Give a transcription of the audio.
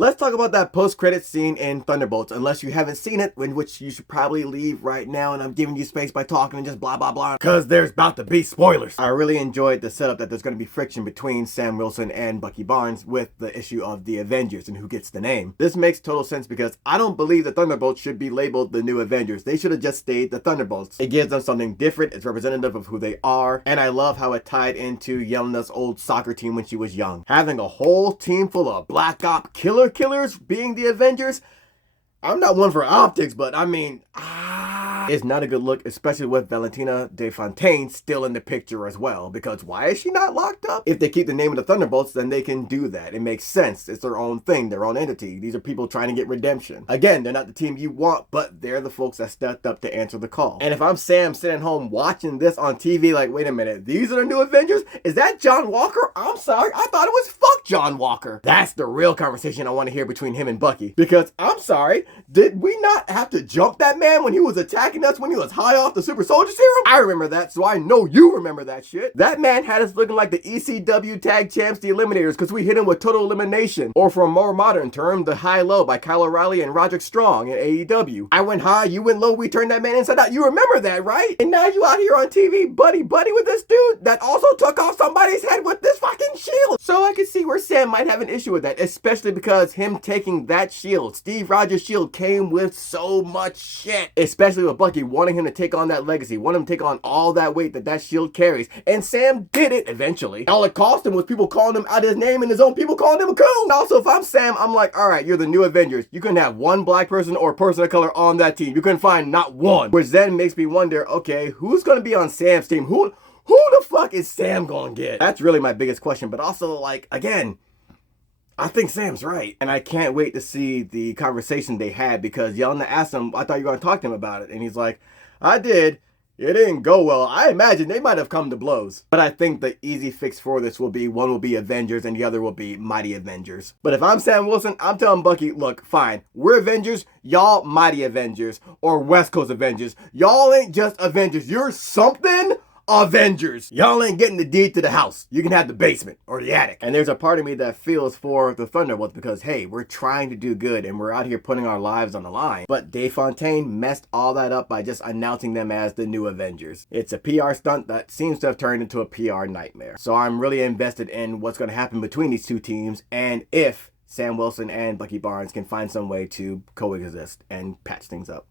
Let's talk about that post-credit scene in Thunderbolts, unless you haven't seen it, in which you should probably leave right now, and I'm giving you space by talking and just blah blah blah, because there's about to be spoilers. I really enjoyed the setup that there's going to be friction between Sam Wilson and Bucky Barnes with the issue of the Avengers and who gets the name. This makes total sense because I don't believe the Thunderbolts should be labeled the New Avengers. They should have just stayed the Thunderbolts. It gives them something different, it's representative of who they are, and I love how it tied into Yelena's old soccer team when she was young. Having a whole team full of black op killers being the Avengers, I'm not one for optics, but I mean, it's not a good look, especially with Valentina De Fontaine still in the picture as well, because why is she not locked up? If they keep the name of the Thunderbolts, then they can do that. It makes sense. It's their own thing, their own entity. These are people trying to get redemption. Again, they're not the team you want, but they're the folks that stepped up to answer the call. And if I'm Sam sitting home watching this on TV, like, wait a minute, these are the New Avengers? Is that John Walker? I'm sorry, I thought it was fuck John Walker. That's the real conversation I want to hear between him and Bucky. Because, I'm sorry, did we not have to jump that man when he was attacking us when he was high off the super soldier serum? I remember that, so I know you remember that shit. That man had us looking like the ECW tag champs, the Eliminators, because we hit him with total elimination. Or for a more modern term, the high-low by Kyle O'Reilly and Roderick Strong in AEW. I went high, you went low, we turned that man inside out. You remember that, right? And now you out here on TV buddy with this dude that also took off somebody's head with this fucking shield. So I can see where Sam might have an issue with that, especially because him taking that shield, Steve Rogers' shield, came with so much shit. Especially with Bucky wanting him to take on that legacy, wanting him to take on all that weight that shield carries. And Sam did it eventually. All it cost him was people calling him out his name and his own people calling him a coon. Also, if I'm Sam, I'm like, all right, you're the New Avengers. You couldn't have one black person or person of color on that team. You couldn't find not one. Which then makes me wonder, okay, who's going to be on Sam's team? Who the fuck is Sam going to get? That's really my biggest question. But also, like, again, I think Sam's right. And I can't wait to see the conversation they had, because Yelena asked him, I thought you were going to talk to him about it. And he's like, I did. It didn't go well. I imagine they might have come to blows. But I think the easy fix for this will be, one will be Avengers and the other will be Mighty Avengers. But if I'm Sam Wilson, I'm telling Bucky, look, fine. We're Avengers, y'all Mighty Avengers, or West Coast Avengers. Y'all ain't just Avengers. You're something Avengers. Y'all ain't getting the deed to the house. You can have the basement or the attic. And there's a part of me that feels for the Thunderbolts because, hey, we're trying to do good and we're out here putting our lives on the line. But De Fontaine messed all that up by just announcing them as the New Avengers. It's a PR stunt that seems to have turned into a PR nightmare. So I'm really invested in what's going to happen between these two teams, and if Sam Wilson and Bucky Barnes can find some way to coexist and patch things up.